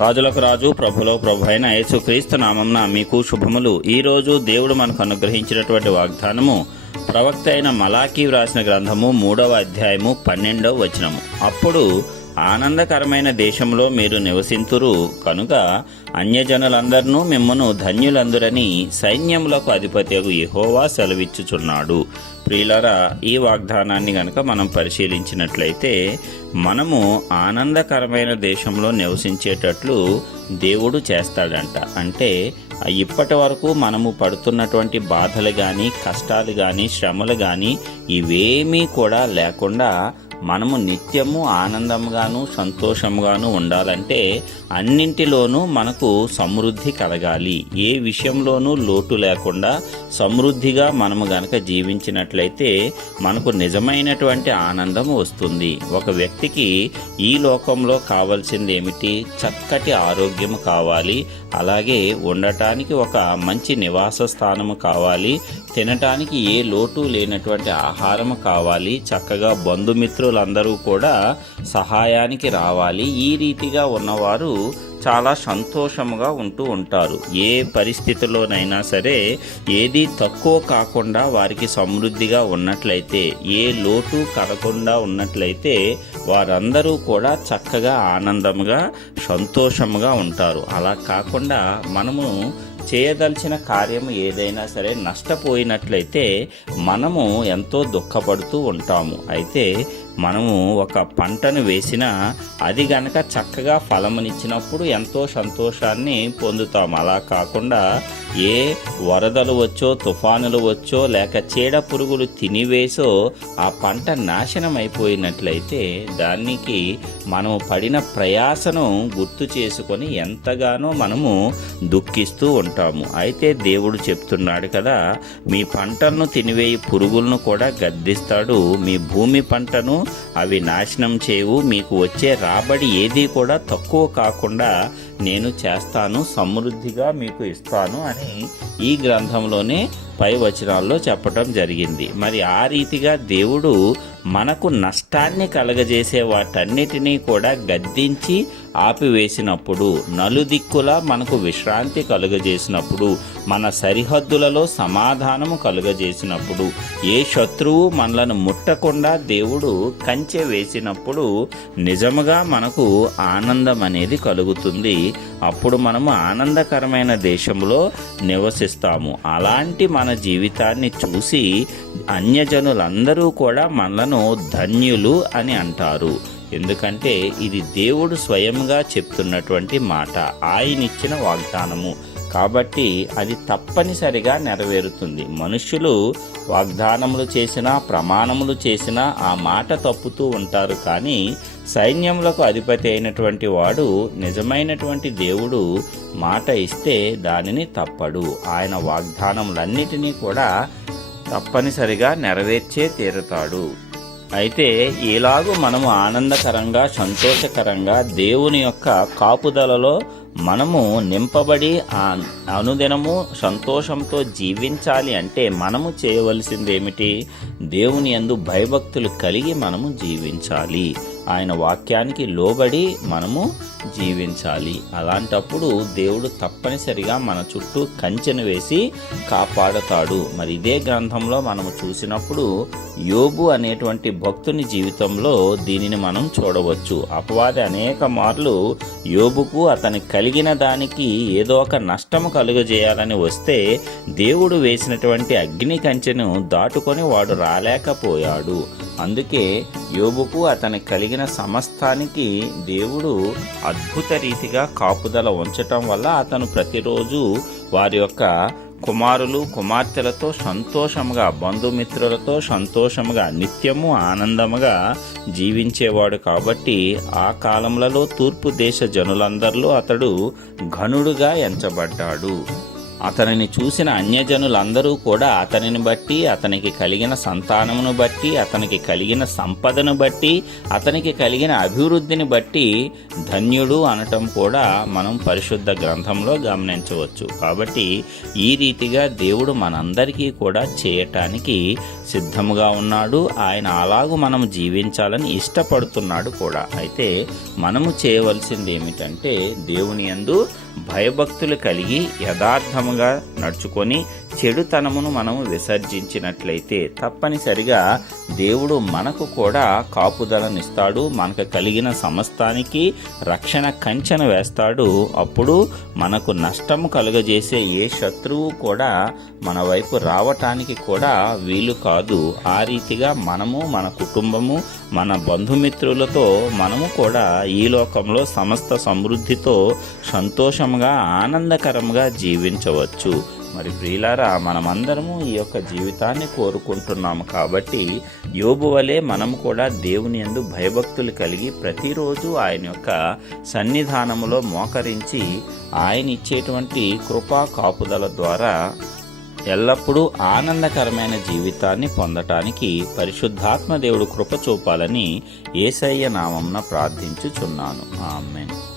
రాజులకు రాజు ప్రభులకు ప్రభు అయిన యేసుక్రీస్తు నామమున మీకు శుభములు. ఈరోజు దేవుడు మనకు అనుగ్రహించినటువంటి వాగ్దానము ప్రవక్త అయిన మలాకీ వ్రాసిన గ్రంథము 3వ అధ్యాయము 12వ వచనము. అప్పుడు ఆనందకరమైన దేశంలో మీరు నివసింతురు కనుక అన్యజనులందరినూ మిమ్మును ధన్యులందురని సైన్యములకు అధిపతియగు యెహోవా సెలవిచ్చుచున్నాడు. ప్రియులారా, ఈ వాగ్దానాన్ని గనక మనం పరిశీలించినట్లయితే మనము ఆనందకరమైన దేశంలో నివసించేటట్లు దేవుడు చేస్తాడంట. అంటే ఇప్పటి వరకు మనము పడుతున్నటువంటి బాధలు కానీ, కష్టాలు కానీ, శ్రమలు కానీ ఇవేమీ కూడా లేకుండా మనము నిత్యము ఆనందంగాను సంతోషంగాను ఉండాలంటే అన్నింటిలోనూ మనకు సమృద్ధి కలగాలి. ఏ విషయంలోనూ లోటు లేకుండా సమృద్ధిగా మనము గనక జీవించినట్లయితే మనకు నిజమైనటువంటి ఆనందం వస్తుంది. ఒక వ్యక్తికి ఈ లోకంలో కావాల్సింది ఏమిటి? చక్కటి ఆరోగ్యం కావాలి, అలాగే ఉండటానికి ఒక మంచి నివాస స్థానము కావాలి, తినటానికి ఏ లోటు లేనటువంటి ఆహారం కావాలి, చక్కగా బంధుమిత్రులందరూ కూడా సహాయానికి రావాలి. ఈ రీతిగా ఉన్నవారు చాలా సంతోషముగా ఉంటూ ఉంటారు. ఏ పరిస్థితిలోనైనా సరే ఏది తక్కువ కాకుండా వారికి సమృద్ధిగా ఉన్నట్లయితే, ఏ లోటు కలగకుండా ఉన్నట్లయితే వారందరూ కూడా చక్కగా ఆనందముగా సంతోషముగా ఉంటారు. అలా కాకుండా మనము చేయదలిచిన కార్యము ఏదైనా సరే నష్టపోయినట్లయితే మనము ఎంతో దుఃఖపడుతూ ఉంటాము. అయితే మనము ఒక పంటను వేసినా అది గనక చక్కగా ఫలమునిచ్చినప్పుడు ఎంతో సంతోషాన్ని పొందుతాము. అలా కాకుండా ఏ వరదలు వచ్చో, తుఫానులు వచ్చో, లేక చీడ పురుగులు తినివేసో ఆ పంట నాశనం అయిపోయినట్లయితే దానికి మనము పడిన ప్రయాసను గుర్తు చేసుకొని ఎంతగానో మనము దుఃఖిస్తూ ఉంటాము. అయితే దేవుడు చెప్తున్నాడు కదా, మీ పంటలను తినివేయి పురుగులను కూడా గద్దిస్తాడు, మీ భూమి పంటను అవి నాశనం చేయవు, మీకు వచ్చే రాబడి ఏది కూడా తక్కువ కాకుండా నేను చేస్తాను, సమృద్ధిగా మీకు ఇస్తాను అని ఈ గ్రంథంలోనే పై వచనాల్లో చెప్పటం జరిగింది. మరి ఆ రీతిగా దేవుడు మనకు నష్టాన్ని కలగజేసే వాటన్నిటినీ కూడా గద్దించి ఆపివేసినప్పుడు, నలుదిక్కులా మనకు విశ్రాంతి కలుగజేసినప్పుడు, మన సరిహద్దులలో సమాధానము కలుగజేసినప్పుడు, ఏ శత్రువు మనలను ముట్టకుండా దేవుడు కంచె వేసినప్పుడు నిజముగా మనకు ఆనందం అనేది కలుగుతుంది. అప్పుడు మనము ఆనందకరమైన దేశంలో నివసిస్తాము. అలాంటి మన జీవితాన్ని చూసి అన్యజనులందరూ కూడా మనలను ధన్యులు అని అంటారు. ఎందుకంటే ఇది దేవుడు స్వయంగా చెప్తున్నటువంటి మాట, ఆయనిచ్చిన వాగ్దానము కాబట్టి అది తప్పనిసరిగా నెరవేరుతుంది. మనుష్యులు వాగ్దానములు చేసినా, ప్రమాణములు చేసినా ఆ మాట తప్పుతూ ఉంటారు. కానీ సైన్యములకు అధిపతి అయినటువంటి వాడు, నిజమైనటువంటి దేవుడు మాట ఇస్తే దానిని తప్పడు. ఆయన వాగ్దానములన్నిటినీ కూడా తప్పనిసరిగా నెరవేర్చే తీరుతాడు. అయితే ఇలాగూ మనము ఆనందకరంగా సంతోషకరంగా దేవుని యొక్క కాపుదలలో మనము నింపబడి అనుదినము సంతోషంతో జీవించాలి అంటే మనము చేయవలసింది ఏమిటి? దేవుని యందు భయభక్తులు కలిగి మనము జీవించాలి, ఆయన వాక్యానికి లోబడి మనము జీవించాలి. అలాంటప్పుడు దేవుడు తప్పనిసరిగా మన చుట్టూ కంచెను వేసి కాపాడతాడు. మరి ఇదే గ్రంథంలో మనము చూసినప్పుడు యోబు అనేటువంటి భక్తుని జీవితంలో దీనిని మనం చూడవచ్చు. అపవాది అనేక మార్లు యోబుకు అతని కలిగిన దానికి ఏదో ఒక నష్టము కలుగజేయాలని వస్తే దేవుడు వేసినటువంటి అగ్ని కంచెను దాటుకొని వాడు రాలేకపోయాడు. అందుకే యోబుకు అతని కలిగిన సమస్తానికి దేవుడు అద్భుత రీతిగా కాపుదల ఉంచటం వల్ల అతను ప్రతిరోజు వారి యొక్క కుమారులు కుమార్తెలతో సంతోషముగా, బంధుమిత్రులతో సంతోషముగా, నిత్యము ఆనందముగా జీవించేవాడు. కాబట్టి ఆ కాలంలో తూర్పు దేశ జనులందరిలో అతడు ఘనుడుగా ఎంచబడ్డాడు. అతనిని చూసిన అన్యజనులందరూ కూడా అతనిని బట్టి, అతనికి కలిగిన సంతానమును బట్టి, అతనికి కలిగిన సంపదను బట్టి, అతనికి కలిగిన అభివృద్ధిని బట్టి ధన్యుడు అనటం కూడా మనం పరిశుద్ధ గ్రంథంలో గమనించవచ్చు. కాబట్టి ఈ రీతిగా దేవుడు మనందరికీ కూడా చేయటానికి సిద్ధముగా ఉన్నాడు. ఆయన అలాగూ మనం జీవించాలని ఇష్టపడుతున్నాడు కూడా. అయితే మనము చేయవలసింది ఏమిటంటే దేవుని యందు భయభక్తులు కలిగి యథార్థముగా నడుచుకొని చెడుతనమును మనము విసర్జించినట్లయితే తప్పనిసరిగా దేవుడు మనకు కూడా కాపుదలనిస్తాడు. మనకు కలిగిన సమస్తానికి రక్షణ కంచెను వేస్తాడు. అప్పుడు మనకు నష్టము కలుగజేసే ఏ శత్రువు కూడా మన వైపు రావటానికి కూడా వీలు కాదు. ఆ రీతిగా మనము, మన కుటుంబము, మన బంధుమిత్రులతో మనము కూడా ఈ లోకంలో సమస్త సమృద్ధితో సంతోషంగా ఆనందకరంగా జీవించవచ్చు. మరి ప్రియులారా, మనమందరము ఈ యొక్క జీవితాన్ని కోరుకుంటున్నాము. కాబట్టి యోబు వలె మనం కూడా దేవుని యందు భయభక్తులు కలిగి ప్రతిరోజు ఆయన యొక్క సన్నిధానములో మోకరించి ఆయన ఇచ్చేటువంటి కృపా కాపుదల ద్వారా ఎల్లప్పుడూ ఆనందకరమైన జీవితాన్ని పొందటానికి పరిశుద్ధాత్మ దేవుడు కృప చూపాలని యేసయ్య నామమున ప్రార్థించుచున్నాను. ఆమేన్.